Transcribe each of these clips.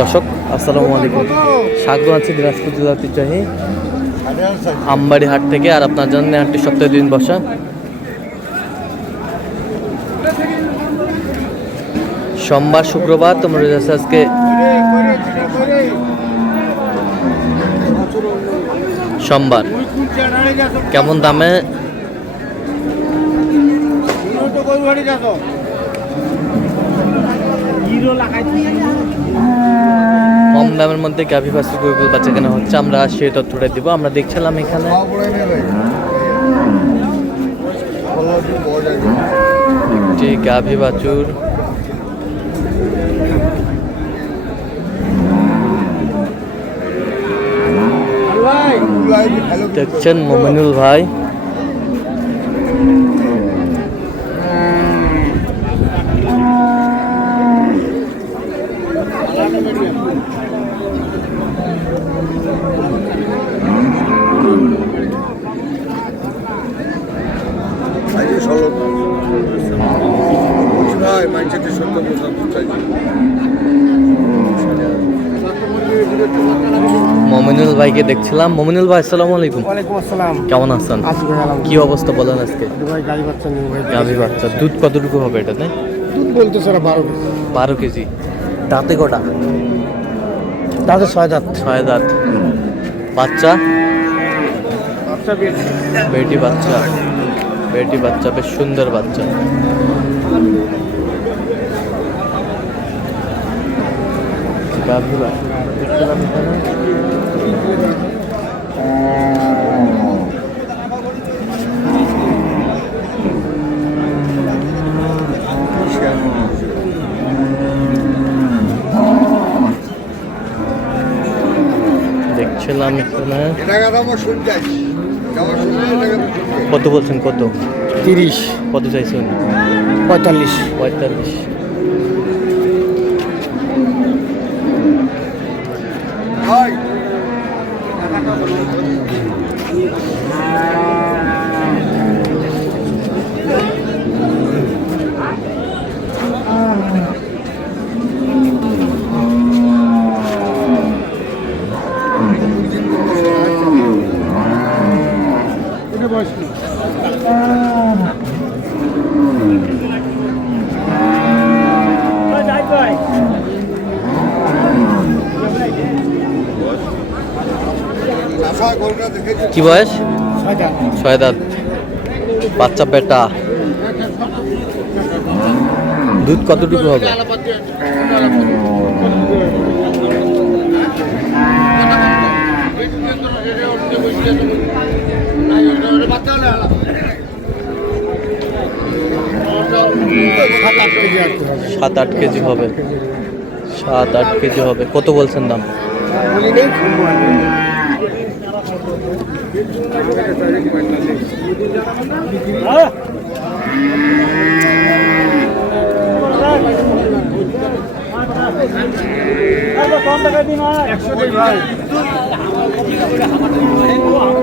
দর্শক আসসালামু আলাইকুম, স্বাগত আছি দিনাজপুর জেলা ঐতিহ্যবাহী আমবাড়ি হাট থেকে। আর আপনার জন্য হাটটি সপ্তাহে 2 দিন বসা। সোমবার শুক্রবার তোমরা যাচ্ছে আজকে সোমবার। কেমন দামে কম দামের মধ্যে গাভী বাছুর গরুগুলো বাচ্চা কেনা হচ্ছে, আমরা সেই তথ্যটা দিব। আমরা দেখছিলাম এখানে একটি গাভী বাছুর, দেখছেন মোমিনুল ভাই। মোমিনুল ভাইকে দেখছিলাম। মোমিনুল ভাই আসসালামু আলাইকুম। ওয়ালাইকুম আসসালাম। কেমন আছেন? কি অবস্থা বলেন আজকে? গাভী বাচ্চা দুধ কতটুকু হবে এটাতে? দুধ বলতেছে 12 কেজি। 12 কেজি। দাঁতে কটা? দাঁতে 6 দাঁত। 6 দাঁত। বাচ্চা? বেটি বাচ্চা। বেটি বাচ্চা, বেশ সুন্দর বাচ্চা। গাভী বাচ্চা দেখছিলাম এখানে। দেখছিলাম এখানে। কত বলছেন? কত? 30। কত চাইছেন? 45। 45। কি বয়স? 6 দাঁত। বাচ্চা বেটা। দুধ কতটুকু হবে? সাত আট কেজি হবে। 7-8 কেজি হবে। কত বলছেন দাম?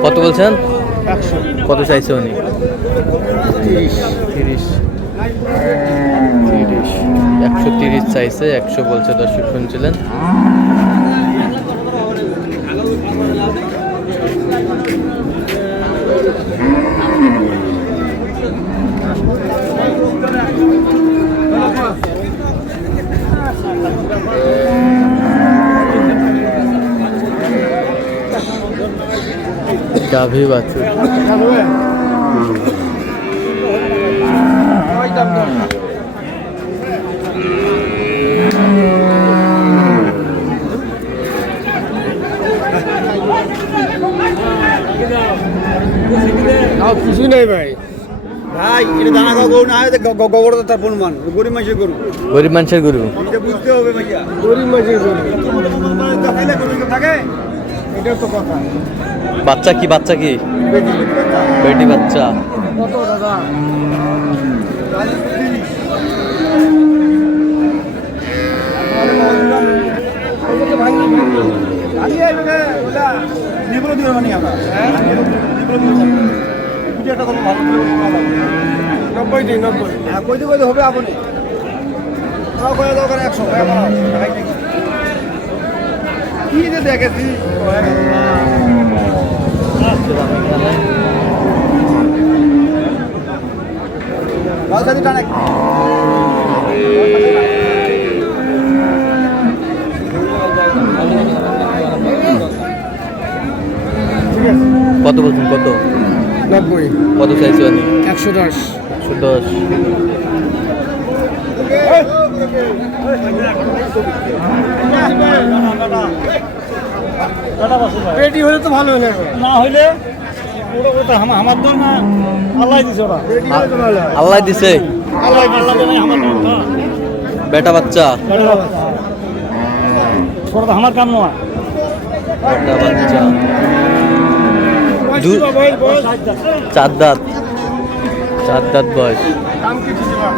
কত বলছেন? 100। কত চাইছে উনি? 30। 130 চাইছে, 100 বলছে। দর্শক শুনছিলেন। গাভী বাছুর। কিছু নেই ভাই। ভাই এটা দানা খাওয়া গরু না, গোবর তার প্রমাণ। গরিব মানুষের গরু। গরিব মানুষের গরু। এটা বুঝতে হবে ভাইয়া। গরিব মানুষের গরু থাকে, এটাও তো কথা। বাচ্চা কি? বাচ্চা কি? বেটি বাচ্চা। কত দাদা? নিবলো দিবে মানে আমরা। একটা ভালো 90 দিন 90। হ্যাঁ কইতে হবে আপনি। দরকার 100 টাকা। কি যে দেখেছি কত বলছেন? কত 90 কত চাইছে? 110 110। পেটি হলে তো ভালো হলে না হইলে ওটা কথা আমার দর না আল্লাহ দিছে ওরা পেটি হলে তো ভালো হয় আল্লাহ দিছে। আল্লাহ জানে আমার দর না বেটা বাচ্চা। ওটা আমার কাম নয় বেটা বাচ্চা। বয়স 4 দাঁত। 4 দাঁত বয়স। দাম কি দিছে বা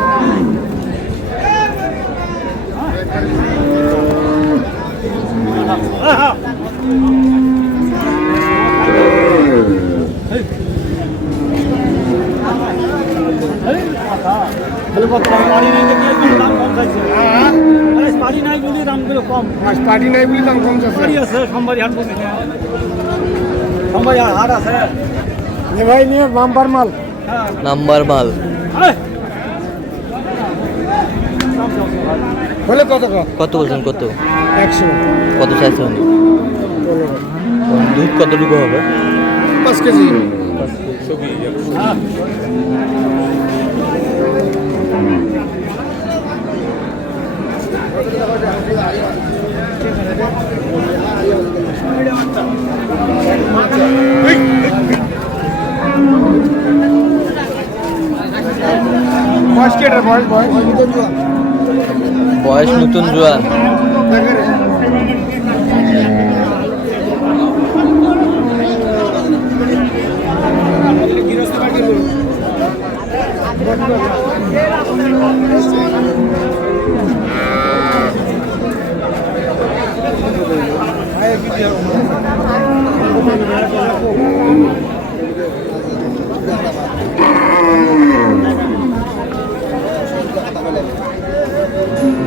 পার্টি নাই বলি দাম কম আছে সোমবারই হাট বসে সোমবারই হাট আছে ভাই নিয়ে বাম্পার মাল নাম্বার মাল। হলে কত কত বলছেন? কত 100 কত চাইছেন? দুধ কতটুকু হবে? 5 কেজি বয়স কেটার বয়স বয়স নতুন জোয়ান।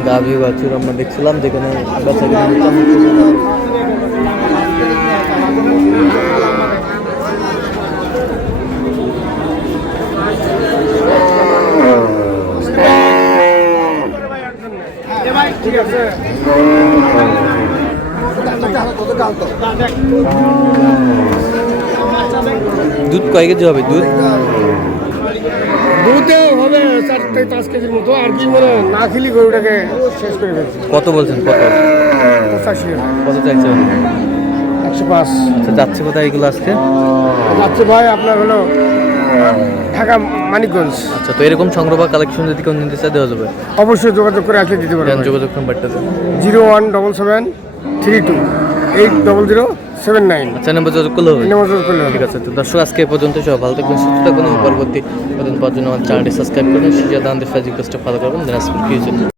গাভী বাছুর আমরা দেখছিলাম যেখানে বেচা কিনা ঠিক আছে দুধ কয় কেজি হবে? দুধ দুধে হবে 4-5 কেজির মতো আর কি মানে না খেলি গরুটাকে শেষ করে ফেলছে কত বলছেন? কত 85 কত চাইছেন? 105 আচ্ছা, যাচ্ছে কোথায় এগুলো আজকে? যাচ্ছে ভাই আপনার হলো ঢাকা মানিকগঞ্জ। আচ্ছা, তো এরকম সংগ্রহ বা কালেকশন যদি কেউ নিতে চায় দেওয়া যাবে? অবশ্যই যোগাযোগ করে আসলে দিতে পারবেন। যোগাযোগ নাম্বারটা দেন। 01773200799 আচ্ছা, নাম্বার যোগাযোগ করলে হবে। ঠিক আছে, তো দর্শক আজকে এ পর্যন্ত সব ভালো থাকবেন, সুস্থ থাকবেন। পরবর্তী পর্যন্ত পাওয়ার জন্য আমার চ্যানেলটি সাবস্ক্রাইব করবেন, শিজা দান ফেসবুক পেজটা ফলো করবেন। দিনাজপুর কি